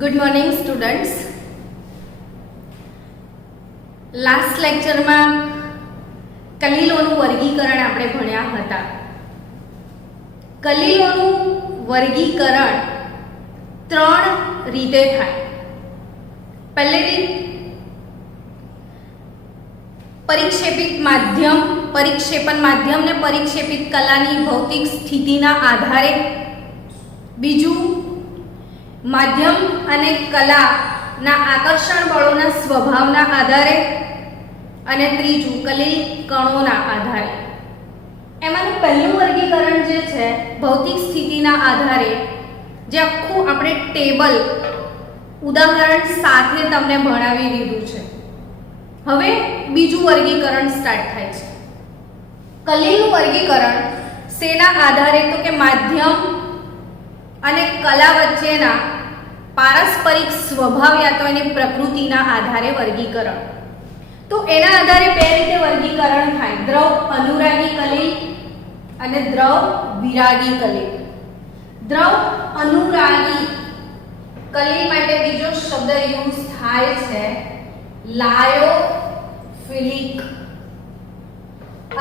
Good morning students. Last લેક્ચરમાં કલીલોનું વર્ગીકરણ આપણે ભણ્યા હતા. કલીલોનું વર્ગીકરણ ત્રણ રીતે થાય. પહેલી રીત પરિક્ષેપણ માધ્યમ ને પરિક્ષેપિત કલાની ભૌતિક સ્થિતિના આધારે. બીજું માધ્યમ અને કલાના આકર્ષણ બળોના સ્વભાવના આધારે. અને ત્રીજું કલીલ કણોના આધારે. એમાંનું પહેલું વર્ગીકરણ જે છે ભૌતિક સ્થિતિના આધારે, જે આખું આપણે ટેબલ ઉદાહરણ સાથે તમને ભણાવી દીધું છે. હવે બીજું વર્ગીકરણ સ્ટાર્ટ થાય છે. કલીલનું વર્ગીકરણ શેના આધારે? તો કે માધ્યમ અને કલા વચ્ચેના પારસ્પરિક સ્વભાવ યા તો એની પ્રકૃતિના આધારે વર્ગીકરણ. તો એના આધારે બે રીતે વર્ગીકરણ થાય: દ્રવ અનુરાગી કલીલ અને દ્રવ વિરાગી કલીલ. દ્રવ અનુરાગી કલીલ માટે બીજો શબ્દ યુઝ થાય છે લાયોફિલિક,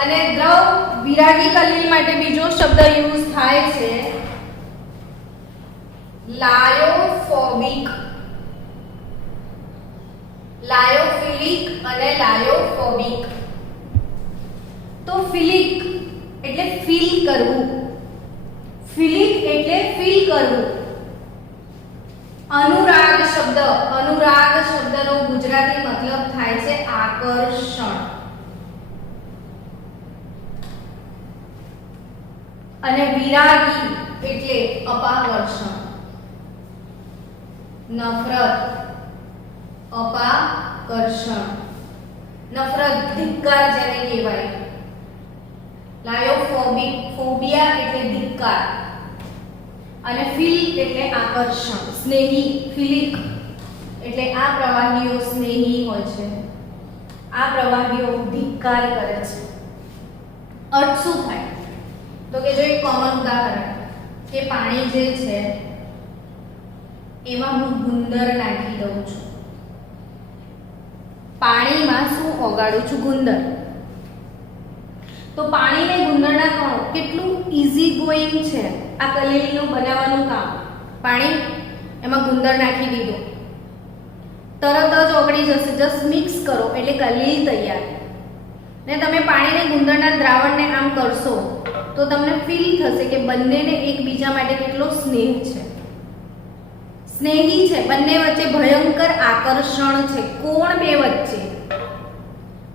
અને દ્રવ વિરાગી કલીલ માટે બીજો શબ્દ યુઝ થાય છે લાયોફોબિક. લાયોફિલિક અને લાયોફોબિક. તો ફિલિક એટલે ફીલ કરવું, ફિલિક એટલે ફીલ કરવું. અનુરાગ શબ્દનો ગુજરાતી મતલબ થાય છે આકર્ષણ. અને વિરાગી એટલે અપાકર્ષણ. નફરત, અપાકર્ષણ. નફરત, ધિક્કાર જેને કહેવાય. લાયોફોબિક, ફોબિયા એટલે ધિક્કાર. અને ફીલ એટલે આકર્ષણ, સ્નેહી. ફિલિક એટલે આ પ્રવાહીઓ સ્નેહી હોય છે, આ પ્રવાહીઓ ધિક્કાર કરે છે. અર્થ શું થાય? તો કે જો એક કોમન ઉદાહરણ કે પાણી જે છે એમાં હું ગુંદર નાખી દઉં છું. પાણીમાં શું ઓગાળું છું? ગુંદર. તો પાણી ને ગુંદરના કણો કેટલું ઈઝી ગોઈંગ છે આ કલીલનું બનાવવાનું કામ. પાણી એમાં ગુંદર નાખી દીધો, તરત જ ઓગળી જશે. જસ્ટ મિક્સ કરો એટલે કલીલ તૈયાર. ને તમે પાણીને ગુંદરના દ્રાવણને આમ કરશો તો તમને ફીલ થશે કે બંનેને એકબીજા માટે કેટલો સ્નેહ છે, સ્નેહી છે. બંને વચ્ચે ભયંકર આકર્ષણ છે. કોણ બે વચ્ચે?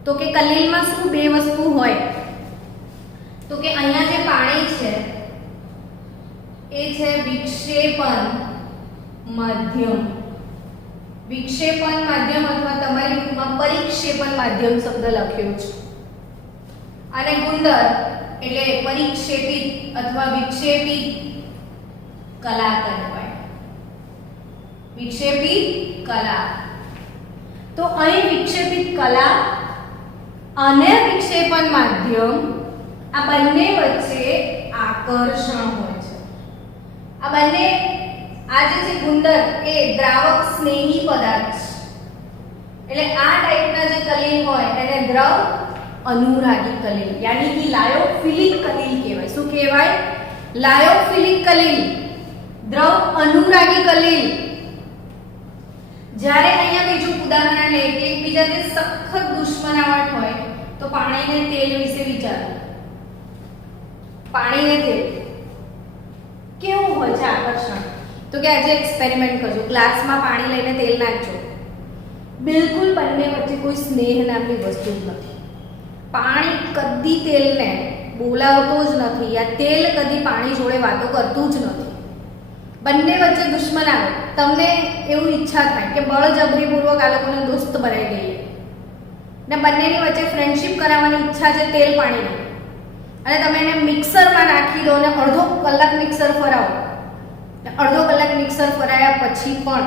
તો કે કલીલમાં શું બે વસ્તુ હોય? તો કે અહીંયા જે પાણી છે એ છે વિક્ષેપણ માધ્યમ. વિક્ષેપણ માધ્યમ અથવા તમારી બુકમાં પરિક્ષેપણ માધ્યમ શબ્દ લખ્યો છે. અને ગુંદર એટલે પરિક્ષેપિત અથવા વિક્ષેપિત કલા કહેવાય. વિક્ષેપિત કલા. તો અહીં વિક્ષેપિત કલા અને વિક્ષેપણ માધ્યમ આ બંને વચ્ચે આકર્ષણ હોય છે. આ બંને આ જે છે ગુંદર એ દ્રાવક સ્નેહી પદાર્થ છે. એટલે આ ટાઈપના જે કલીલ હોય એને દ્રવ અનુરાગી કલીલ યાની કે લાયોફિલિક કલીલ કહેવાય. શું કહેવાય? લાયોફિલિક કલીલ. દ્રવ અનુરાગી કલીલ. જ્યારે અહીંયા બીજું ઉદાહરણ લઈએ કે એકબીજાને સખત દુશ્મનાવટ હોય તો પાણી ને તેલ વિશે વિચારો. પાણી ને તેલ કેવું હોય છે આકર્ષણ? તો કે આજે એક્સપેરિમેન્ટ કરજો. ગ્લાસમાં પાણી લઈને તેલ નાખજો, બિલકુલ બંને વચ્ચે કોઈ સ્નેહ નામની વસ્તુ જ નથી. પાણી કદી તેલને બોલાવતો જ નથી, યા તેલ કદી પાણી જોડે વાતો કરતું જ નથી. બંને વચ્ચે દુશ્મન આવે. તમને એવું ઈચ્છા થાય કે બળજબરીપૂર્વક આ લોકોને દોસ્ત બનાવી દઈએ ને બંનેની વચ્ચે ફ્રેન્ડશિપ કરાવવાની ઈચ્છા છે તેલ પાણીની. અને તમે એને મિક્સરમાં નાખી દો અને અડધો કલાક મિક્સર ફરાવો. અડધો કલાક મિક્સર ફરાયા પછી પણ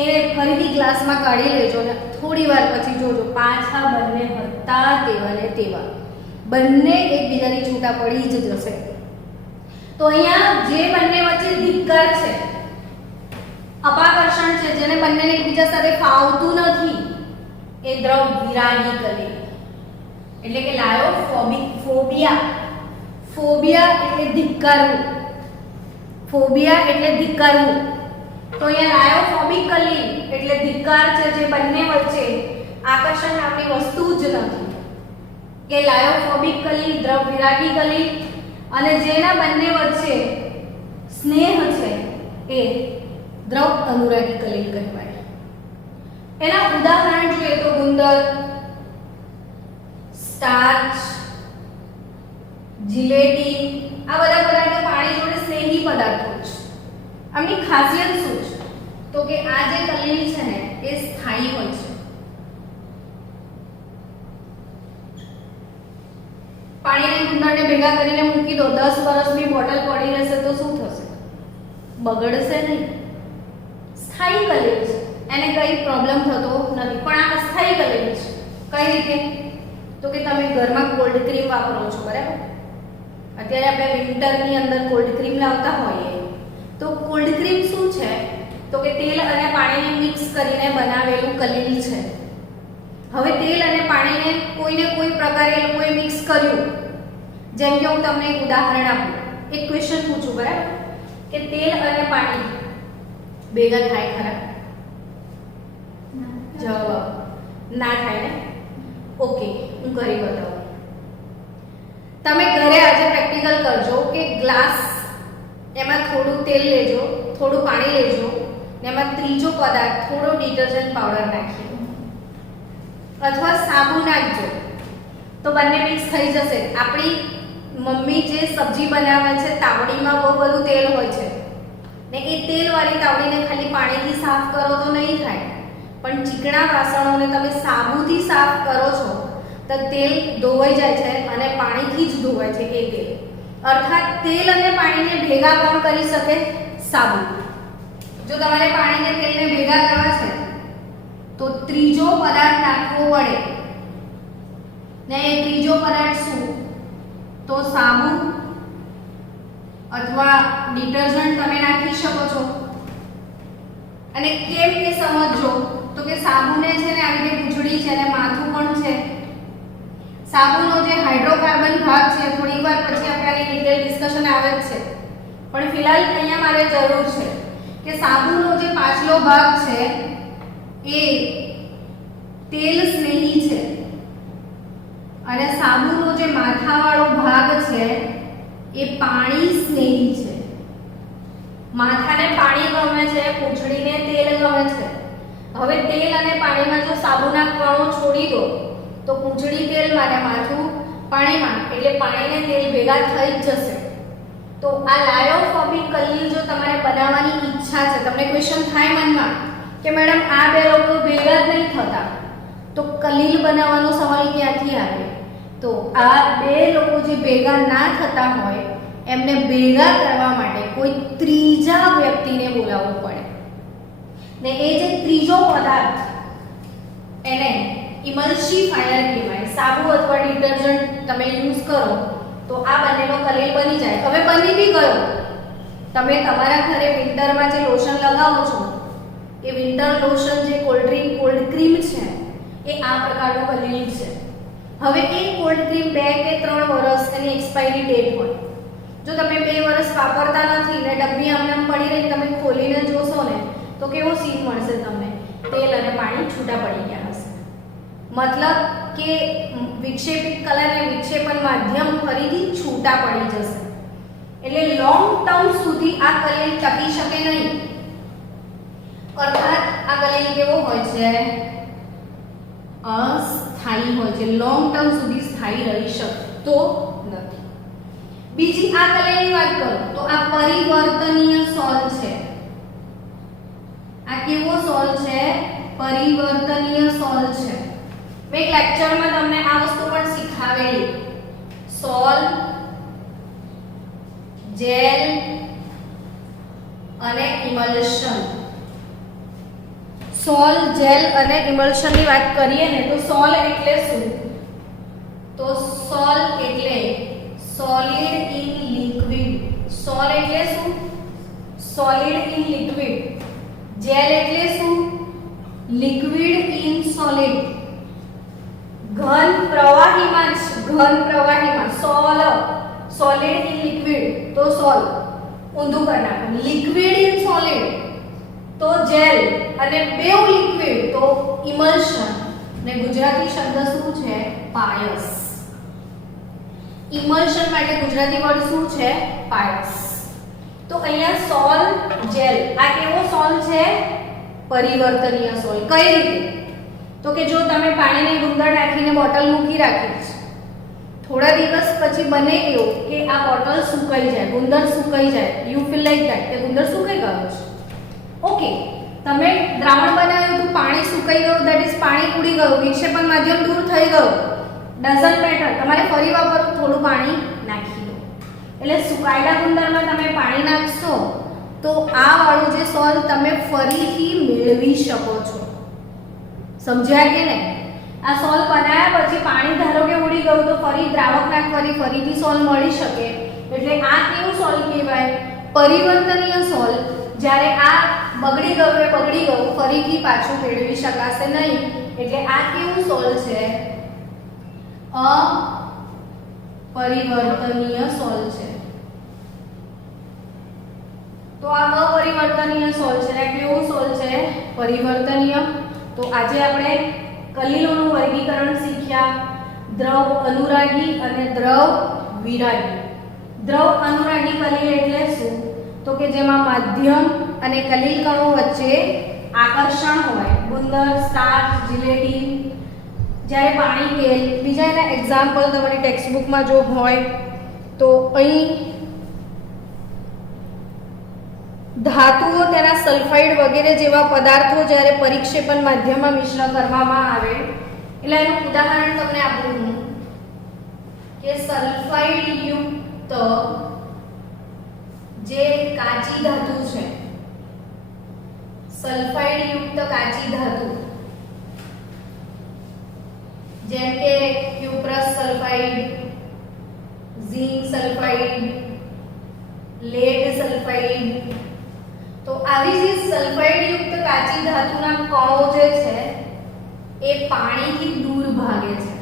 એને ફરીથી ગ્લાસમાં કાઢી લેજો અને થોડી વાર પછી જોજો પાછા બંને હતા તેવા ને તેવા. બંને એકબીજાની છૂટા પડી જ જશે. તો અહીંયા જે બંને વચ્ચે ધિક્કાર છે અપાકર્ષણ છે જેને બંનેને એકબીજા સાથે ફાવતું નથી એ દ્રવ વિરાગી કલેલ, એટલે કે લાયોફોબિક ફોબિયા. ફોબિયા એટલે ધિક્કારવું, ફોબિયા એટલે ધિક્કારવું. તો અહીંયા લાયોફોબિક કલેલ એટલે ધિક્કાર છે જે બંને વચ્ચે આકર્ષણ નામની વસ્તુ જ નથી. કે લાયોફોબિક કલેલ દ્રવ વિરાગી કલેલ અને જેના બંને વચ્ચે સ્નેહ છે એ દ્રવ અનુરાગી કલેલ કહેવાય. એના ઉદાહરણ જોઈએ તો ગુંદર, સ્ટાર્ચ, જીલેટી, આ બધા પદાર્થો પાણી જોડે સ્નેહી પદાર્થો છે. આમની ખાસિયત શું છે? તો કે આ જે કલેલ છે ને એ સ્થાયી હોય છે. પાણીને ગુંદરને ભેગા કરીને મૂકી દો, 10 વર્ષની બોટલ પડી રહેશે તો શું થશે? બગડશે નહીં. સ્થાયી કલેલ છે, એને કઈ પ્રોબ્લેમ થતો નથી. પણ આ અસ્થાયી કલેલ છે. કઈ રીતે? તો કે તમે ઘરમાં કોલ્ડ ક્રીમ વાપરો છો, બરાબર? અત્યારે આપણે વિન્ટરની અંદર કોલ્ડ ક્રીમ લાવતા હોઈએ તો કોલ્ડ ક્રીમ શું છે? તો કે તેલ અને પાણીને મિક્સ કરીને બનાવેલું કલેલ છે. હવે તેલ અને પાણીને કોઈને કોઈ પ્રકારે એ લોકોએ મિક્સ કર્યું. જેમ કે હું તમને એક ઉદાહરણ આપું, એક ક્વેશ્ચન પૂછું, બરાબર? કે તેલ અને પાણી ભેગા થાય ખરા? જવાબ ના થાય ને. ઓકે, હું કરી બતાવું. તમે ઘરે આજે પ્રેક્ટિકલ કરજો કે ગ્લાસ, એમાં થોડું તેલ લેજો, થોડું પાણી લેજો ને એમાં ત્રીજો પદાર્થ થોડો ડિટર્જન્ટ પાવડર નાખીએ અથવા સાબુ નાખજો તો બંને મિક્સ થઈ જશે. આપણી મમ્મી જે સબ્જી બનાવે છે તાવડીમાં બહુ બધું તેલ હોય છે ને એ તેલવાળી તાવડીને ખાલી પાણીથી સાફ કરો તો નહીં થાય, પણ ચીકણા વાસણોને તમે સાબુથી સાફ કરો છો તો તેલ ધોવાઈ જાય છે અને પાણીથી જ ધોવાય છે એ તેલ. અર્થાત તેલ અને પાણીને ભેગા કોણ કરી શકે? સાબુ. જો તમારે પાણીને તેલને ભેગા કરવા છે તો ત્રીજો પદાર્થ નાખવો પડે ને એ ત્રીજો પદાર્થ શું? તો સાબુ અથવા ડિટર્જન્ટ તમે નાખી શકો છો. અને કેમ એ સમજજો તો કે સાબુને છે ને આવી રીતે પૂંછડી છે અને માથું પણ છે. સાબુનો જે હાઇડ્રોકાર્બન ભાગ છે થોડી વાર પછી આપણે આની ડિટેલ ડિસ્કશન આવે જ છે, પણ ફિલહાલ અહીંયા મારે જરૂર છે કે સાબુનો જે પાછલો ભાગ છે એ તેલ સ્નેહી છે અને સાબુનો જે માથાવાળો ભાગ છે એ પાણી સ્નેહી છે. માથાને પાણી ગમે છે, પૂંછડીને તેલ ગમે છે. હવે તેલ અને પાણીમાં જો સાબુના કણો છોડી દો તો પૂંછડી તેલમાં અને માથું પાણીમાં, એટલે પાણીને તેલ ભેગા થઈ જ જશે. તો આ લાયોફોબિક કલેલ જો તમારે બનાવવાની ઈચ્છા છે, તમને ક્વેશ્ચન થાય મનમાં કે મેડમ આ બે લોકો ભેગા જ નહીં થતા તો કલેલ બનાવવાનો સવાલ ક્યાંથી આવે? તો આ બે લોકો જે ભેગા ના થતા હોય એમને ભેગા કરવા માટે કોઈ ત્રીજા વ્યક્તિને બોલાવવું પડે ને એ જે ત્રીજો પદાર્થ એને ઇમલ્સિફાયર કહેવાય. સાબુ અથવા ડિટર્જન્ટ તમે યુઝ કરો તો આ બંનેનો કલેલ બની જાય. હવે બની બી ગયો. તમે તમારા ઘરે વિન્ટરમાં જે લોશન લગાવો છો એ વિન્ટર લોશન જે કોલ્ડ ક્રીમ છે એ આ પ્રકારનો કલેલ છે. હવે એ કોલ્ડ ક્રીમ 2 કે 3 વર્ષ એની એક્સપાયરી ડેટ હોય. જો તમે 2 વર્ષ વાપરતા નથી ને ડબ્બી આમને પડી રહી તમે ખોલીને જોશો ને તો કેવો સીન મળશે તમને? તેલ અને પાણી છૂટા પડી ગયા હશે. મતલબ કે વિક્ષેપિત કલર અને વિક્ષેપણ માધ્યમ ફરીથી છૂટા પડી જશે. એટલે લોંગ ટર્મ સુધી આ કલેલ ટકી શકે નહીં. અર્થાત આ કલેલ કેવો હોય છે? અસ્થાયી હોય છે. લોંગ ટર્મ સુધી સ્થાયી રહી શકતો નથી. બીજી આ કલેલની વાત કરું તો આ પરિવર્તનીય સોલ છે. આ કેવો સોલ છે? પરિવર્તનીય સોલ છે. મેં એક લેક્ચરમાં તમને આ વસ્તુ પણ શીખવાડેલી. સોલ, જેલ અને ઇમલ્શન. સોલ, જેલ અને ઇમલ્શનની વાત કરીએ ને તો સોલ એટલે શું? તો સોલ એટલે સોલિડ ઇન લિક્વિડ. સોલ એટલે શું? Solid in liquid. જેલ એટલે શું? Liquid in solid. ઘન પ્રવાહીમાં સોલિડ ઇન લિક્વિડ તો સોલ ઊંધું કરી નાખો. લિક્વિડ ઇન સોલિડ તો જેલ અને બેવ લિક્વિડ તો ઇમલ્શન. ને ગુજરાતી શબ્દ શું છે? પાયસ. ઇમલ્શન માટે ગુજરાતી વર્ડ શું છે? પાયસ. તો અહીંયા સોલ જેલ, આ કેવો સોલ છે? પરિવર્તનીય સોલ. કઈ રીતે? તો કે જો તમે પાણીની ગુંદર નાખીને બોટલ મૂકી રાખી છે, થોડા દિવસ પછી બને એવું કે આ બોટલ સુકાઈ જાય, ગુંદર સુકાઈ જાય, યુ ફીલ લાઈક ધેટ કે ગુંદર સુકાઈ ગયો છે. ઓકે, તમે દ્રાવણ બનાવ્યું તો પાણી સુકાઈ ગયું, ધેટ ઇઝ પાણી ઉડી ગયું, વિક્ષેપણ માધ્યમ દૂર થઈ ગયું, ડઝન્ટ મેટર, તમારે ફરી વાપરવું, થોડું પાણી નાખી દો. એટલે સુકાયેલા ગુંદરમાં તમે પાણી નાખશો તો આ વાળું જે સોલ તમે ફરીથી મેળવી શકો છો. સમજ્યા કે નહીં? આ સોલ બનાવ્યા પછી પાણી ધારો કે ઉડી ગયું તો ફરી દ્રાવક નાખવાથી ફરીથી સોલ મળી શકે. એટલે આ કેવું સોલ કહેવાય? પરિવર્તનીય સોલ. જ્યારે આ બગડી ગયું ફરીથી પાછું મેળવી શકાશે નહીં. એટલે આ કેવું સોલ છે? અપરિવર્તનીય સોલ છે. તો આ અપરિવર્તનીય સોલ છે. આ કેવું સોલ છે? પરિવર્તનીય. તો આજે આપણે કલીલોનું વર્ગીકરણ શીખ્યા. દ્રવ અનુરાગી અને દ્રવ વિરાગી. દ્રવ અનુરાગી કલીલ એટલે શું? તો કે જેમાં માધ્યમ અને કલીલ કણો વચ્ચે આકર્ષણ હોય. ગુંદર, સ્ટાર્ચ, જિલેટીન, જ્યારે પાણી, તેલ. બીજા એના એક્ઝામ્પલ તમારી ટેક્સ્ટ બુકમાં જો હોય તો અહીં ધાતુઓ, તેના સલ્ફાઇડ વગેરે જેવા પદાર્થો જ્યારે પરિક્ષેપણ માધ્યમમાં મિશ્ર કરવામાં આવે, એટલે એનું ઉદાહરણ તમને આપું હું કે સલ્ફાઇડ યુક્ત જે કાચી ધાતુ છે, સલ્ફાઇડ યુક્ત કાચી ધાતુ જેમ કે cuprous sulphide, zinc sulphide, lead sulphide. તો આવી જે સલ્ફાઇડ યુક્ત કાચી ધાતુના કણો જે છે એ પાણીથી દૂર ભાગે છે.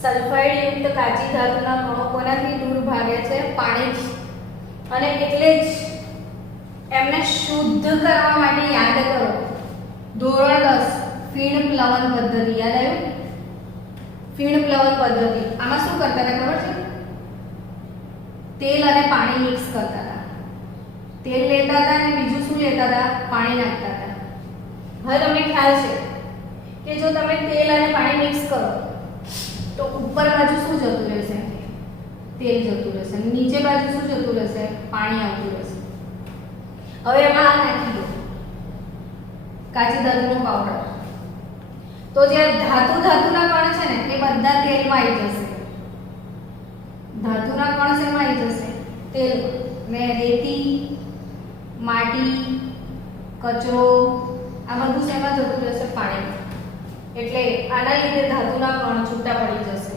સલ્ફાઇડ યુક્ત કાચી ધાતુના કણો કોનાથી દૂર ભાગે છે? પાણીથી. અને એટલે જ એમને શુદ્ધ કરવા માટે યાદ કરો ધોરણ 10 ફીણ પ્લવન પદ્ધતિ. યાદ આવ્યું? ફીણ પ્લવન પદ્ધતિ. આમાં શું કરતા હતા ખબર છે? તેલ અને પાણી મિક્સ કરતા હતા. તેલ લેતા હતા અને બીજું શું લેતા હતા? પાણી નાખતા હતા. હવે તમને ખ્યાલ છે કે જો તમે તેલ અને પાણી મિક્સ કરો તો ઉપર બાજુ શું જતું રહેશે? તેલ જતું રહેશે. નીચે બાજુ શું જતું રહેશે? પાણી આવતું રહેશે. હવે એમાં આ નાખી દો કાચી ધાતુનો પાવડર. તો જે ધાતુના કણ છે ને એ બધા તેલમાં આવી જશે. ધાતુના કણ શેમાં આવી જશે? તેલમાં. મેં રેતી, માટી, કચરો આ બધું શેમાં જતું રહેશે? પાણીમાં. એટલે આના લીધે ધાતુના કણ છૂટા પડી જશે.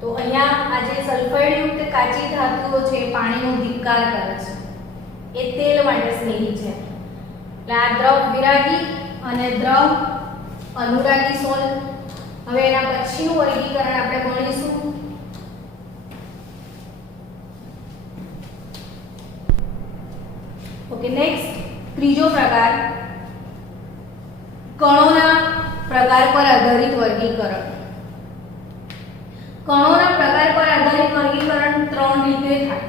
તો અહીંયા આ જે સલ્ફાઇડ યુક્ત કાચી ધાતુઓ છે પાણીનો ધિક્કાર કરે છે. એ તેલ માટે સ્નેહી છે. એટલે આ દ્રવ વિરાગી અને દ્રવ અનુરાગી સોલ. હવે એના પછીનું વર્ગીકરણ આપણે ભણીશું. ઓકે, નેક્સ્ટ ત્રીજો પ્રકાર કણોના પ્રકાર પર આધારિત વર્ગીકરણ. કણોના પ્રકાર પર આધારિત વર્ગીકરણ ત્રણ રીતે થાય.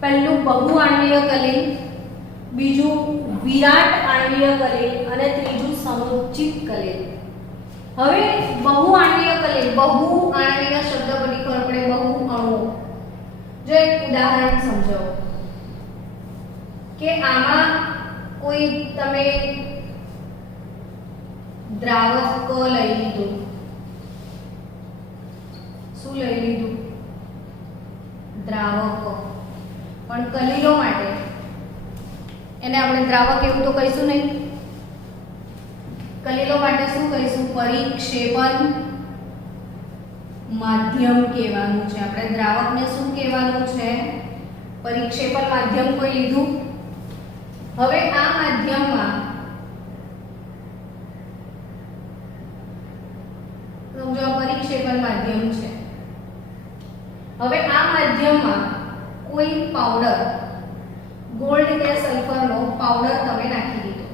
પહેલું બહુઆણ્વીય કલીલ, બીજું વિરાટ આણ્વીય કલીલ અને ત્રીજું સમુચ્ચિત કલીલ. હવે બહુઆણ્વીય કલીલ, બહુઆણ્વીય શબ્દ પરથી ખબર પડે બહુ અણુઓ. જો એક ઉદાહરણ સમજાવો કે આમાં કોઈ તમે દ્રાવક લઈ લીધું. શું લઈ લીધું? દ્રાવક. પણ કલીલો માટે એને આપણે દ્રાવક એવું તો કહીશું નહીં. કલીલો માટે શું કહીશું? પરિક્ષેપણ માધ્યમ કહેવાનું છે. આપણે દ્રાવકને શું કહેવાનું છે? પરિક્ષેપણ માધ્યમ કોઈ લીધું. હવે આ માધ્યમમાં સમજો આ પરિક્ષેપણ માધ્યમ છે. હવે આ માધ્યમમાં કોઈ પાવડર ગોલ્ડ કે સલ્ફરનો પાવડર તમે નાખી દીધો.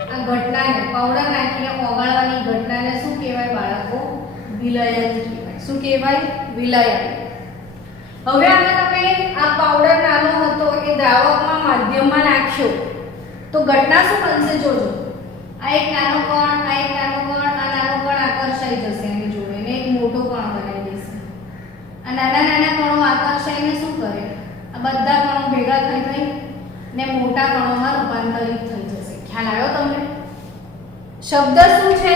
આ ઘટનાને પાવડર નાખીને ઓગાળવાની ઘટનાને શું કહેવાય બાળકો? વિલયન કહેવાય. શું કહેવાય? વિલયન. હવે આને તમે આ પાવડર નાનો હતો એ દ્રાવકમાં માધ્યમમાં નાખ્યો તો ઘટના શું બનશે જોજો. આ એક નાનો કણ, આ એક નાનો કણ, આ નાનો કણ આકર્ષાઈ જશે એની જોડે ને એક મોટો કણ બનાવી દેશે. આ નાના નાના કણો આકર્ષાઈને શું કરે? આ બધા કણો ભેગા થઈ ને મોટા કણોમાં રૂપાંતરિત થઈ જશે. ખ્યાલ આવ્યો તમને? શબ્દ શું છે?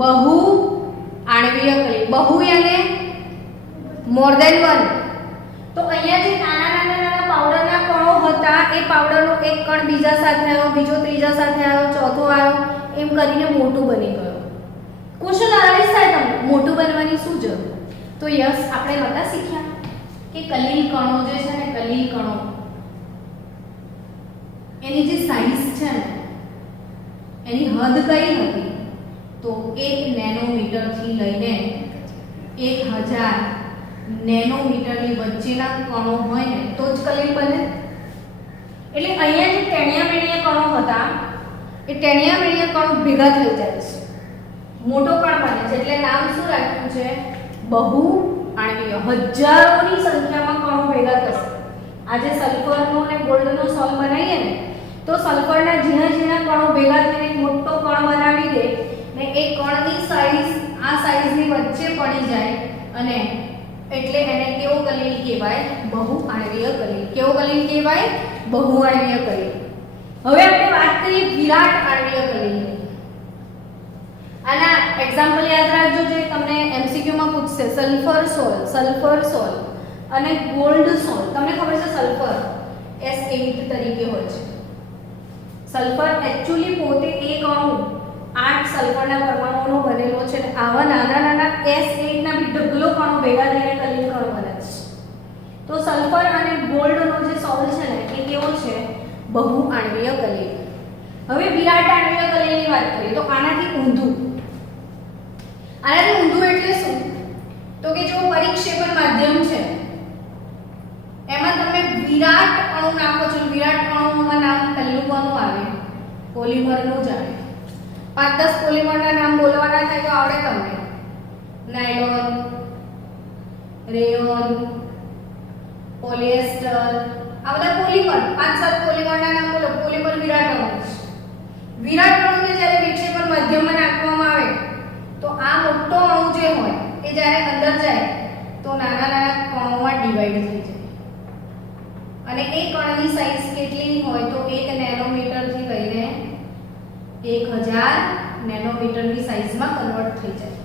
બહુ આણ્વીય કલી. બહુ યાને મોર ધેન વન. તો અહીંયા જે નાના પાવડરના કણો હતા એ પાવડરનો એક કણ બીજા સાથે આવ્યો, બીજો ત્રીજા સાથે આવ્યો, ચોથો આવ્યો, એમ કરીને મોટું બની ગયો. ક્વેશ્ચન અરાઇઝ થાય તમને મોટું બનવાની શું જરૂર? તો યસ, આપણે નતા શીખ્યા કે કલીલ કણો જે છે ને, કલીલ કણો એની જે સાઈઝ છે ને એની હદ કઈ હતી? તો 1 નેનોમીટર થી લઈને 1000 નેનોમીટરની વચ્ચેના કણો હોય ને તો જ કલીલ બને. એટલે અહીંયા જે ટેણિયા મેણિયા કણો હતા એ ટેણિયા મેણિયા કણો ભેગા થઈ જાય છે, મોટો કણ બને છે. એટલે નામ શું રાખ્યું છે? બહુ આણ્વીય. હજારોની સંખ્યામાં કણો ભેગા થશે. આજે સલ્ફરનો અને ગોલ્ડનો સોલ્વ બનાવીએ ને તો સલ્ફરના ઝીણા ઝીણા કણો ભેગા થઈને એક મોટો કણ બનાવી દે ને એ કણની સાઈઝ આ સાઈઝની વચ્ચે પડી જાય અને એટલે એને કેવો કલીલ કહેવાય? બહુ આણ્વીય કલીલ. કેવો કલીલ કહેવાય? બહુ આણ્વીય કલીલ. હવે આપણે વાત કરીએ વિરાટ આણ્વીય કલીલની. આના એક્ઝામ્પલ યાદ રાખજો જે તમને એમસીક્યુ માં પૂછશે. સલ્ફર સોલ અને ગોલ્ડ સોલ. તમને ખબર છે સલ્ફર S8 તરીકે હોય છે. સલ્ફર એક્ચ્યુઅલી પોતે એક અણુ 8 સલ્ફરના પરમાણુઓનો બનેલો છે અને આવા નાના નાના S8 ના બી ઢગલો કણો ભેગા થઈને કલીલ કણ બને છે. તો સલ્ફર અને ગોલ્ડનો જે સોલ છે ને એ કેવો છે? બહુ આણ્વીય કલીલ. હવે વિરાટ આણ્વીય કલીલની વાત કરીએ તો આનાથી ઊંધું એટલે શું? તો કે જો પરિક્ષેપણ માધ્યમ છે એમાં તમે વિરાટ અણુ નાખો છો. વિરાટ અણુમાં નામ પહેલું કોનું આવે? પોલિમરનું જ આવે. 5-10 પોલિમરના નામ બોલવાના થાય તો આવડે તમને. નાયલોન, રેયોન, પોલિએસ્ટર, આ બધા પોલિમર. 5-7 પોલિમરના નામ બોલો. પોલિમર વિરાટ અણુ છે. વિરાટ અણુને જ્યારે વિક્ષેપણ માધ્યમમાં નાખવામાં આવે તો આ મોટો અણુ જે હોય એ જ્યારે અંદર જાય તો નાના નાના કણોમાં ડિવાઈડ થઈ જાય અને એ કણની સાઈઝ કેટલી હોય તો 1 નેનોમીટર થી લઈને 1000 નેનોમીટરની સાઈઝમાં કન્વર્ટ થઈ જાય.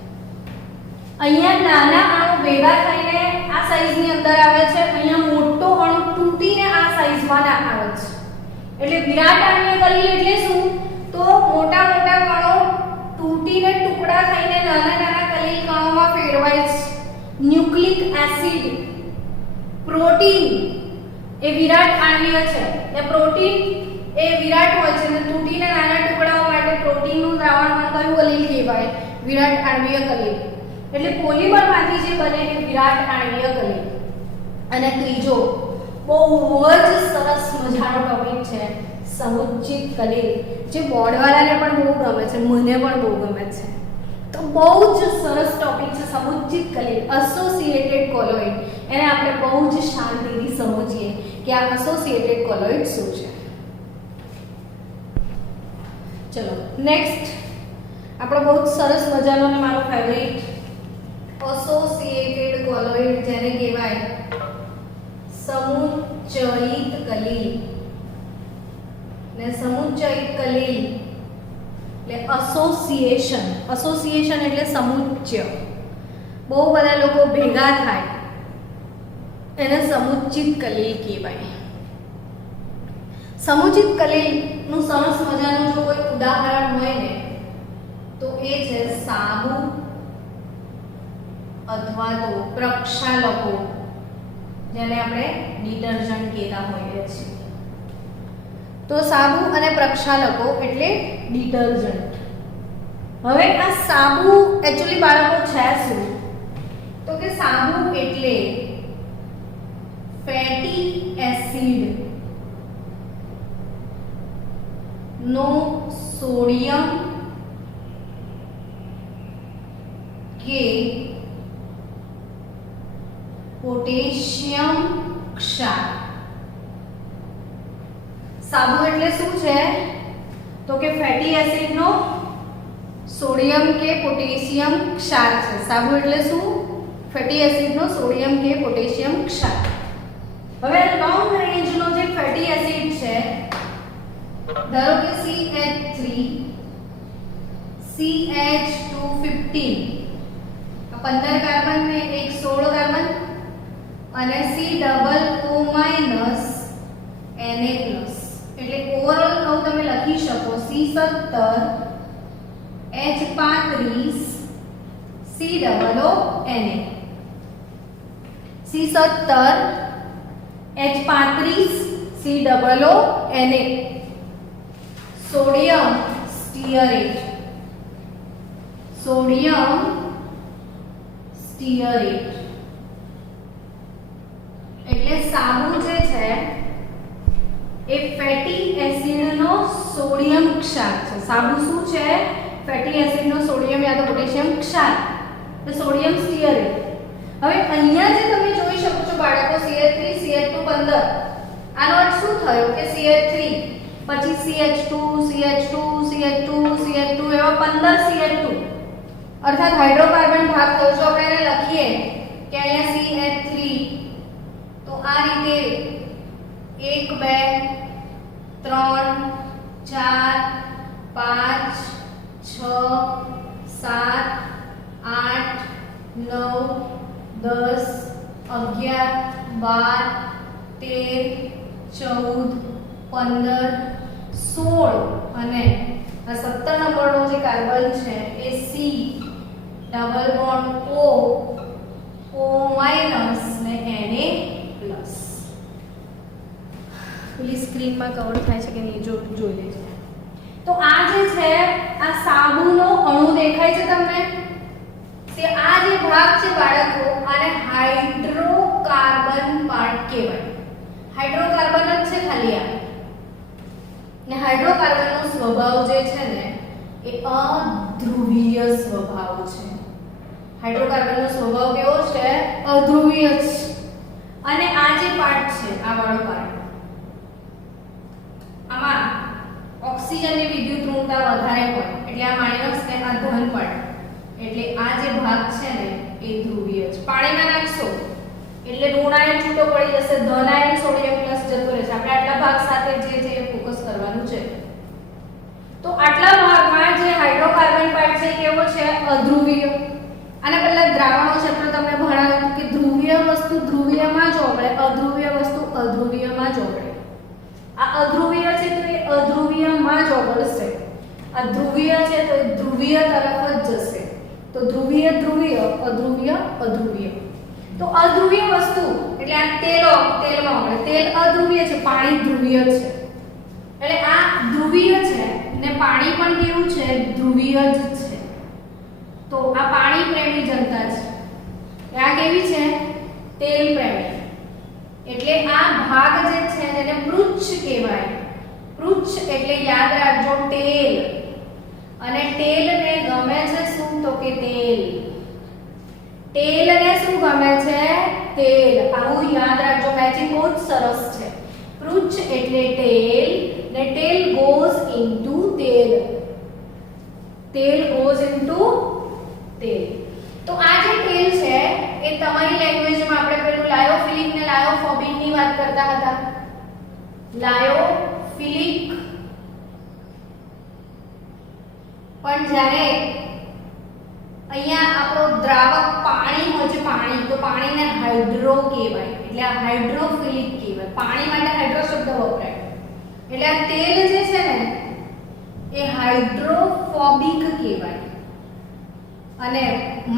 અહીંયા નાના અણુ ભેગા થઈને આ સાઈઝની અંદર આવે છે. અહીંયા મોટો અણુ તૂટીને આ સાઈઝમાં આવે છે. એટલે વિરાટ આણ્વીય કલીલ એટલે શું? તો મોટા મોટા કણો તૂટીને ટુકડા થઈને નાના નાના કલીલ કણોમાં ફેરવાય છે. ન્યુક્લિક એસિડ, પ્રોટીન એ વિરાટ આણ્વીય છે. એ પ્રોટીન એ વિરાટ હોય છે અને તૂટીને નાના ટુકડાઓ માટે પ્રોટીનનું દ્રાવણ કયું કલીલ કહેવાય? વિરાટ આણ્વીય કલીલ. એટલે પોલિમરમાંથી જે બને એ વિરાટ આણ્વીય કલીલ. અને ત્રીજો બહુ જ સરસ મજાનો ટોપિક છે સમુચ્ચિત કલીલ, જે બોર્ડવાળાને પણ બહુ ગમે છે, મને પણ બહુ ગમે છે. તો બહુ જ સરસ ટોપિક છે સમુચ્ચિત કલીલ, એસોસિએટેડ કોલોઇડ. એને આપણે બહુ જ શાંતિથી સમજીએ કે આ એસોસિએટેડ કોલોઇડ શું છે. ચલો નેક્સ્ટ આપણો બહુ જ સરસ મજાનો અને મારો ફેવરિટ એસોસિએટેડ કોલોઇડ જેને કહેવાય સમુચ્ચયિત કલીલ. ને સમુચ્ચયિત કલીલ એટલે એસોસિએશન એટલે સમુચ્ચય. બહુ બધા લોકો ભેગા થાય એને સમુચ્ચિત કલીલ કહેવાય. સમુચ્ચિત કલીલનું સરસ મજાનું જો કોઈ ઉદાહરણ હોય ને તો એ છે સાબુ અથવા તો પ્રક્ષાલકો જેને આપણે ડિટર્જન્ટ કહેતા હોઈએ છીએ. તો સાબુ અને પ્રક્ષાલકો એટલે ડિટર્જન્ટ. હવે આ સાબુ એક્ચ્યુઅલી બાળકો છે શું? તો કે સાબુ એટલે ફેટી એસિડ નો સોડિયમ કે પોટેશિયમ ક્ષાર. સાબુ એટલે શું છે? તો કે ફેટી એસિડ નો સોડિયમ કે પોટેશિયમ ક્ષાર છે. સાબુ એટલે શું? ફેટી એસિડ નો સોડિયમ કે પોટેશિયમ ક્ષાર. હવે લોંગ રેન્જ નો જે ફેટી એસિડ છે, ધારો કે CH3 CH215 15 કાર્બન ને એક 16 કાર્બન અને COO માઈનસ Na પ્લસ. એટલે ઓવરઓલ કહું તમે લખી શકો C17 H35 COO Na. C17 H35 COO Na. Sodium stearate. Sodium stearate એટલે સાબુ જે છે એ ફેટી એસિડ નો સોડિયમ ક્ષાર છે. સાબુ શું છે? ફેટી એસિડ નો સોડિયમ યા તો પોટેશિયમ ક્ષાર, એટલે સોડિયમ સ્ટીયરેટ. હવે અહીંયા જે તમે જોઈ શકો છો બાળકો CH3 CH2 15, આનો અર્થ શું થયો કે CH3 પછી CH2 CH2 CH2 CH2 એવા 15 CH2 અર્થાત હાઇડ્રોકાર્બન ભાગ થયો. જો આપણે એને લખીએ કે અહીંયા CH3 તો આ રીતે 1 2 3 4 5 6 7 8 9 10 11 12 13 14 15 16 અને આ 17 નંબરનો જે કાર્બન છે એ C double bond O minus ને Na પ્લસ. પેલી સ્ક્રીનમાં કવર થાય છે કે નહીં જોઈ લેજો. તો આ જે છે આ સાબુનો અણુ દેખાય છે તમને? તે આ જે ભાગ છે બાળકો આને હાઇડ્રોકાર્બન પાર્ટ કહેવાય. હાઇડ્રોકાર્બન જ છે ખાલી આ. ને હાઇડ્રોકાર્બનનો સ્વભાવ જે છે ને એ અધ્રુવીય સ્વભાવ છે. હાઇડ્રોકાર્બનનો સ્વભાવ કેવો છે? અધ્રુવીય છે. અને આ જે પાર્ટ છે આ વાળો પાર્ટ, આમાં ઓક્સિજનની વિદ્યુત ઋણતા વધારે હોય એટલે આ માઇનસ ને આ ધન પાર્ટ, એટલે આ જે ભાગ છે ને એ ધ્રુવીય છે. પાણીમાં નાખશો એટલે ઋણાયન છૂટો પડી જશે, ધનાયન સોડિયમ પ્લસ જતો રહેશે. આપણે આટલા ભાગ સાથે જે છે એ ફોકસ કરવાનું છે. તો આટલા ભાગમાં જે હાઇડ્રોકાર્બન પાર્ટ છે કેવો છે? અધ્રુવીય. અને પહેલા દ્રાવણો ચેપ્ટર તમને ભણાવ્યું કે ધ્રુવીય વસ્તુ ધ્રુવીયમાં જ ઓગળે, અધ્રુવીય વસ્તુ અધ્રુવીયમાં જ ઓગળે. આ અધ્રુવીય છે તો એ અધ્રુવીયમાં જ ઓગળશે. આ ધ્રુવીય છે તો એ ધ્રુવીય તરફ જ જશે. તો ધ્રુવીય ધ્રુવીય, અધ્રુવીય અધ્રુવીય. તો અધ્રુવીય વસ્તુ એટલે આ તેલમાં ઓગળે. તેલ અધ્રુવીય છે, પાણી ધ્રુવીય છે. એટલે આ ધ્રુવીય છે ને પાણી પણ કેવું છે? ધ્રુવીય જ છે. તો આ પાણી પ્રેમી જનતા છે. આ કેવી છે? તેલ પ્રેમી. એટલે આ ભાગ જે છે તેને પૃચ્છ કહેવાય. પૃચ્છ એટલે યાદ રાખજો તેલ. અને તેલને ગમે છે શું? તો કે તેલ. તેલને શું ગમે છે? તેલ. આવું યાદ રાખજો, મેચિંગ બહુ જ સરસ છે. પૃચ્છ એટલે તેલ ને તેલ goes into તેલ. તેલ goes into તેલ. તો આ જે તેલ છે એ તમારી લેંગ્વેજમાં આપણે પેલું લાયોફિલિક ને લાયોફોબિક ની વાત કરતા હતા. લાયોફિલિક પણ જ્યારે અહીંયા આપણો દ્રાવક પાણી હોય છે, પાણી, તો પાણીને હાઇડ્રો કહેવાય. એટલે આ હાઇડ્રોફિલિક કહેવાય. પાણી માટે હાઇડ્રો શબ્દ વપરાય. એટલે આ તેલ જે છે ને એ હાઇડ્રોફોબિક કહેવાય. અને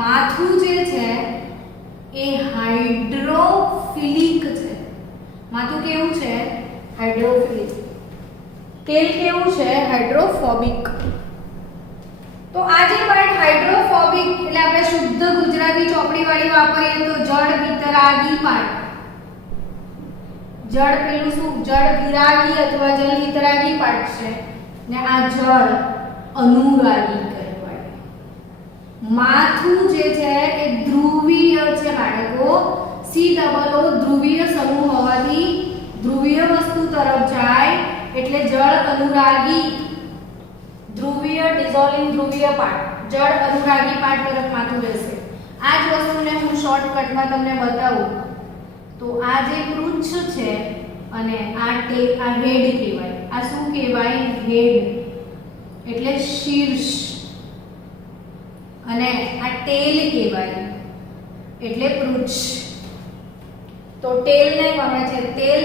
માથું જે છે એ હાઇડ્રોફિલિક છે. માથું કેવું છે? હાઇડ્રોફિલિક. તેલ કેવું છે? હાઇડ્રોફોબિક. તો આ જે પાર્ટ હાઇડ્રોફોબિક એટલે આપણે શુદ્ધ ગુજરાતી ચોપડી વાળી વાપરીએ તો જળ વિતરાગી પાર્ટ. જળ પેલું શું? જળ વિરાગી અથવા જલ વિતરાગી પાર્ટ છે ને આ જળ અનુરાગી કહેવાય. માથું જે છે એ ધ્રુવીય છે બાળકો. C=O ધ્રુવીય સમૂહ હોવાથી ધ્રુવીય વસ્તુ તરફ જાય એટલે જળ અનુરાગી. ધ્રુવીય ડિઝોલ્વિંગ ધ્રુવીય પાર્ટ, જળ અનુરાગી પાર્ટ તરફ માથું રહેશે. આ જ વસ્તુને હું શોર્ટકટમાં તમને બતાવું તો આ જે પૃચ્છ છે અને આ હેડ કહેવાય. આ શું કહેવાય? હેડ એટલે શીર્ષ. અને આ ટેલ કહેવાય એટલે પૃચ્છ. તો ટેલને ગમે છે તેલ,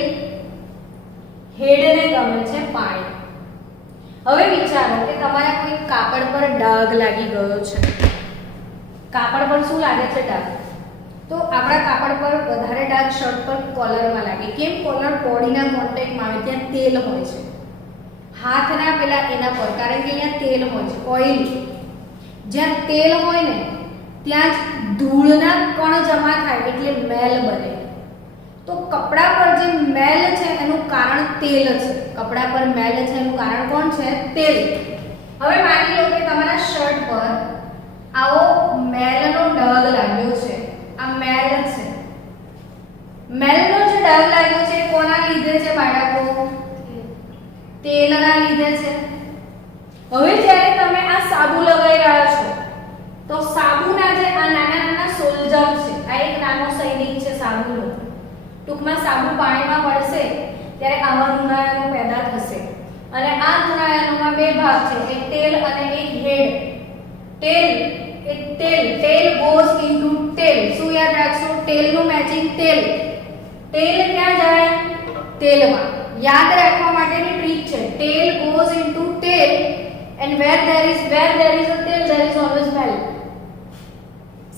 હેડને ગમે છે પાણી. હવે વિચારો કે તમારા કોઈ કાપડ પર ડાઘ લાગી ગયો છે. કાપડ પર શું લાગે છે? ડાઘ. તો આપણા કાપડ પર વધારે ડાઘ શર્ટ પર કોલરમાં લાગે. કેમ? કોલર બોડીના કોન્ટેક્ટમાં આવે, ત્યાં તેલ હોય છે. હાથના પેલા એના પર, કારણ કે અહીંયા તેલ હોય છે, ઓઇલ. જ્યાં તેલ હોય ને ત્યાં જ ધૂળના કણ જમા થાય એટલે મેલ બને. તો કપડા પર જે મેલ છે એનું કારણ તેલ છે. કપડા પર મેલ છે એનું કારણ કોણ છે? તેલ. હવે માની લો કે તમારા શર્ટ પર આવો મેલનો ડાઘ લાગ્યો છે. આ મેલ છે. મેલનો જે ડાઘ લાગ્યો છે કોના લીધે છે બાળકો? તેલના લીધે છે. હવે જ્યારે તમે આ સાબુ લગાવી રહ્યા છો તો સાબુના જે આ નાના નાના સોલ્જર છે, આ એક નાનો સૈનિક છે સાબુનો. ટૂંકમાં સાબુ પાણીમાં વળશે ત્યારે આવા ધૂણાયનો પેદા થશે અને આ ધૂણાયનોમાં બે ભાગ છે, એક તેલ અને એક હેડ. તેલ goes into તેલ. શું યાદ રાખશો? તેલનું મેચિંગ તેલ. તેલ ક્યાં જાય? તેલમાં. યાદ રાખવા માટેની ટ્રીક છે. તેલ goes into તેલ and where there is a tail there is always smell.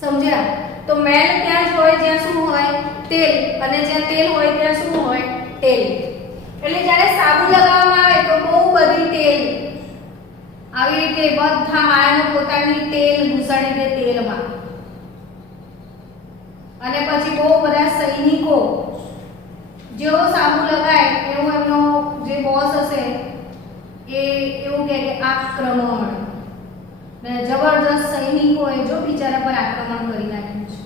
સમજ્યા? તો મેલ ત્યાં જ હોય જ્યાં શું હોય? તેલ. અને જ્યાં તેલ હોય ત્યાં શું હોય? તેલ. એટલે જ્યારે સાબુ લગાવવામાં આવે તો બહુ બધી તેલ આવી રીતે બધા આયનો પોતાની તેલ ઘૂસાડી દે તેલમાં. અને પછી બહુ બધા સૈનિકો જેવો સાબુ લગાય એવો એમનો જે બોસ હશે એ એવું કહે કે આક્રમણ. ને જબરદસ્ત સૈનિકોએ જો બિચારા પર આક્રમણ કરી નાખ્યું છે.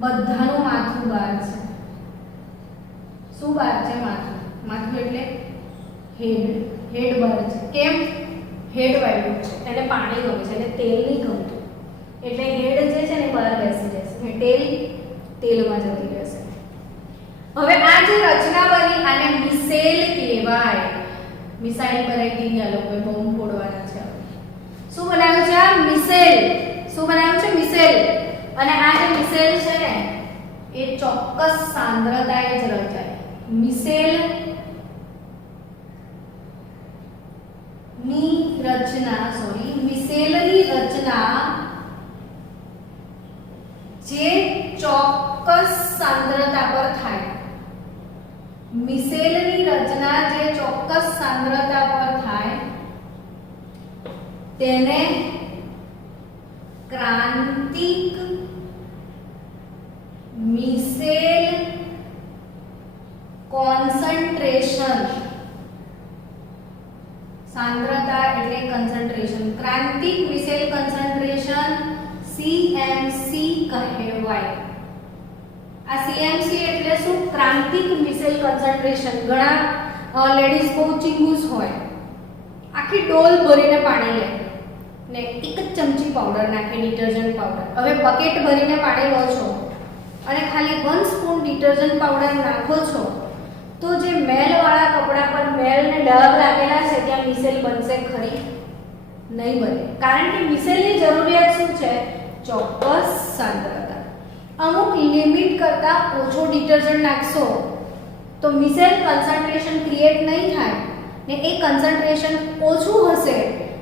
બધાનું માથું બહાર છે. શું બહાર છે? માથું. માથું એટલે હેડ બહાર છે. કેમ? હેડ વાળું છે એટલે પાણી ગમે છે એટલે તેલ નહીં ગમતું એટલે હેડ જે છે ને બહાર બેસી જશે ને તેલમાં જતી રહેશે. હવે આ જે રચના બની આને મિસેલ કહેવાય. મિસાઇલ બનાવી દીધી આ લોકોએ, બોમ્બ ફોડવાના છે. શું બનાવ્યું છે? આ મિસેલ. શું બનાવ્યું છે? મિસેલ. અને આ જે મિસેલ છે ને એ ચોક્કસ સાંદ્રતાએ જ રચાય. મિસેલની રચના જે ચોક્કસ સાંદ્રતા પર થાય. મિસેલની રચના જે ચોક્કસ સાંદ્રતા પર થાય તેને ક્રાંતિક મિસેલ કોન્સન્ટ્રેશન. સાંદ્રતા એટલે કન્સન્ટ્રેશન. ક્રાંતિક મિસેલ કોન્સન્ટ્રેશન CMC કહેવાય. આ CMC એટલે શું? ક્રાંતિક મિસેલ કોન્સન્ટ્રેશન. ઘણા લેડીઝ બહુ ચીંગુસ હોય, આખી ડોલ ભરીને પાણી લે ને એક જ ચમચી પાવડર નાખે, ડિટર્જન્ટ પાવડર. હવે બકેટ ભરીને પાણી લો છો અને ખાલી 1 સ્પૂન ડિટર્જન્ટ પાવડર નાખો છો તો જે મેલવાળા કપડા પર મેલ ને ડાઘ લાગેલા છે ત્યાં મિસેલ બનશે ખરી? નહીં બને. કારણ કે મિસેલની જરૂરિયાત શું છે? ચોક્કસ સાંદ્રતા. અમુક લિમિટ કરતા ઓછો ડિટર્જન્ટ નાખશો તો મિસેલ કોન્સન્ટ્રેશન ક્રિએટ નહીં થાય ને એ કોન્સન્ટ્રેશન ઓછું હશે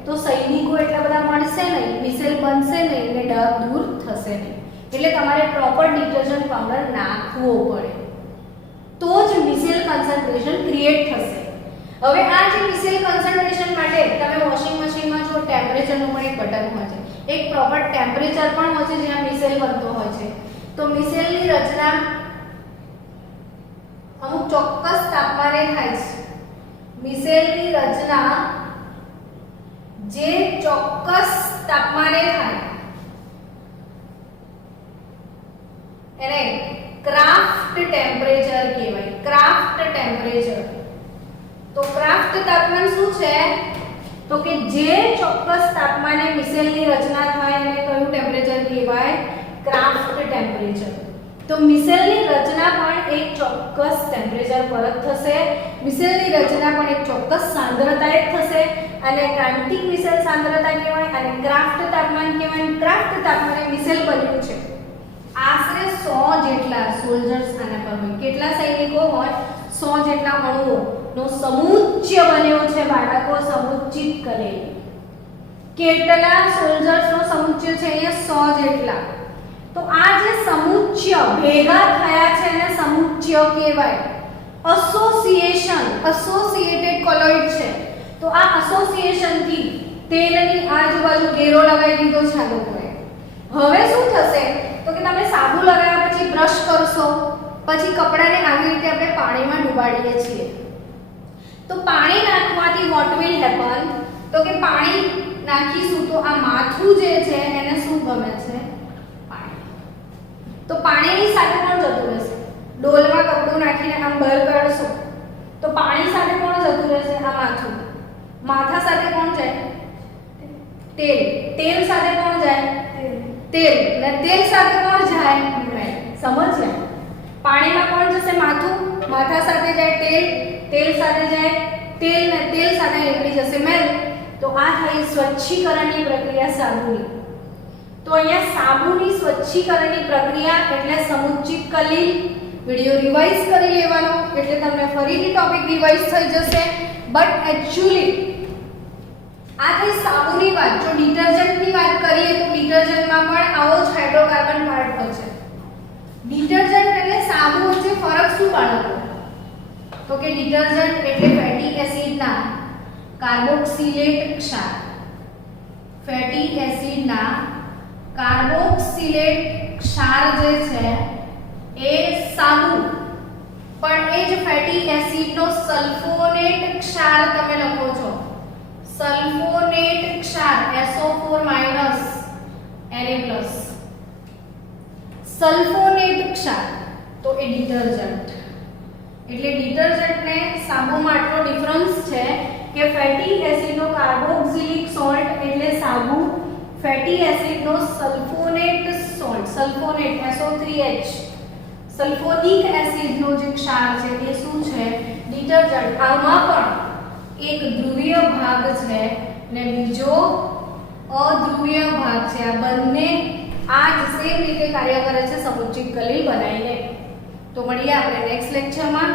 તો સૈનિકો એટલા બધા મળશે નહીં, મિસેલ બનશે નહીં ને ડાઘ દૂર થશે નહીં. એટલે તમારે પ્રોપર ડિટર્જન્ટ પાવડર નાખવો પડે, તો જ મિસેલ કન્સન્ટ્રેશન ક્રિએટ થશે. હવે આ જે મિસેલ કન્સન્ટ્રેશન માટે તમે વોશિંગ મશીનમાં જો ટેમ્પરેચરનું પણ એક બટન હોય છે, એક પ્રોપર ટેમ્પરેચર પણ હોય છે જ્યાં મિસેલ બનતો હોય છે. તો મિસેલની રચના અમુક ચોક્કસ તાપમાને થાય છે. મિસેલની રચના જે ચોક્કસ તાપમાને થાય એને ક્રાફ્ટ ટેમ્પરેચર કહેવાય. Craft temperature. તો ક્રાફ્ટ તાપમાન શું છે? તો કે જે ચોક્કસ તાપમાને મિસેલની રચના થાય એને કયું ટેમ્પરેચર કહેવાય? Craft temperature. તો મિસેલની રચના પણ એક ચોક્કસ ટેમ્પરેચર પર જ થશે. મિસેલની રચના પણ એક ચોક્કસ સાંદ્રતાએ થશે અને ક્રાંતિક મિસેલ સાંદ્રતા કહેવાય અને ક્રાફ્ટ તાપમાન કહેવાય. ક્રાફ્ટ તાપમાને મિસેલ બન્યું છે. આશરે 100 જેટલા સોલ્જર્સ આના પર હોય. કેટલા સૈનિકો હોય? 100 જેટલા અણુઓનો સમુચ્ચય બન્યો છે બાળકો, સમુચ્ચિત કરેલ. કેટલા સોલ્જર્સનો સમુચ્ચય છે? અહીંયા 100 જેટલા. તો આ જે સમુચ્ચય ભેગા થયા છે એને સમુચ્ચય કહેવાય. એસોસિએશન, એસોસિએટેડ કોલોઇડ છે. તો આ એસોસિએશન થી તેલની આજુબાજુ ઘેરો લગાવી દીધો છે આ લોકોએ. હવે શું થશે? તો કે તમે સાબુ લગાવ્યા પછી બ્રશ કરશો, પછી કપડાને આવી રીતે આપણે પાણીમાં ડુબાડીએ છીએ. તો પાણી નાખવાથી વોટ વિલ હેપન? તો કે પાણી નાખીશું તો આ માથું જે છે એને શું ગમે છે? પાણી. તો પાણીની સાથે કોણ જતું રહેશે? ડોલમાં કપડું નાખીને આમ બહાર કાઢશો તો પાણી સાથે કોણ જતું રહેશે? આ માથું. માથા સાથે કોણ જાય? તેલ. તેલ સાથે કોણ જાય? તેલ. અને તેલ સાથે કોણ જાય? સમજ્યા? પાણીમાં કોણ જશે? માથું. માથા સાથે જાય તેલ, તેલ સાથે જાય તેલ ને તેલ સાથે નીકળી જશે મેલ. તો આ થઈ સ્વચ્છીકરણની પ્રક્રિયા સાબુની. તો અહીંયા સાબુની સ્વચ્છીકરણની પ્રક્રિયા એટલે સમુચ્ચિત કલીલ. વિડિયો રિવાઇઝ કરી લેવાનો એટલે તમને ફરીથી ટોપિક રિવાઇઝ થઈ જશે. બટ એક્ચ્યુઅલી આ થઈ સાબુની વાત. જો ડિટર્જન્ટની વાત કરીએ તો ડિટર્જન્ટમાં પણ આવો જ હાઇડ્રોકાર્બન પાર્ટ હોય છે. ડિટર્જન્ટ એટલે સાબુ વચ્ચે ફરક શું બાળકો? તો કે ડિટર્જન્ટ એટલે ફેટી એસિડના કાર્બોક્સિલેટ ક્ષાર. ફેટી એસિડના કાર્બોક્સિલેટ ક્ષાર જે છે એ સાબુ, પણ એ જ ફેટી એસિડનો સલ્ફોનેટ ક્ષાર તમે લખો છો. સલ્ફોનેટ ક્ષાર SO4 Na+. સલ્ફોનેટ ક્ષાર તો એ ડિટર્જન્ટ. એટલે ડિટર્જન્ટને સાબુમાં આટલો ડિફરન્સ છે કે ફેટી એસિડનો કાર્બોક્સિલિક સોલ્ટ એટલે સાબુ, fatty એસિડનો sulphonate salt, sulphonate SO3H, sulphonic એસિડનો જે ક્ષાર છે એ શું છે? ડિટર્જન્ટ. આમાં પણ એક ધ્રુવીય ભાગ છે ને બીજો અધ્રુવીય ભાગ છે. આ બંને આ જ સેમ રીતે કાર્ય કરે છે સમુચ્ચિત કલીલ બનાવીને. તો મળીએ આપણે નેક્સ્ટ લેક્ચરમાં.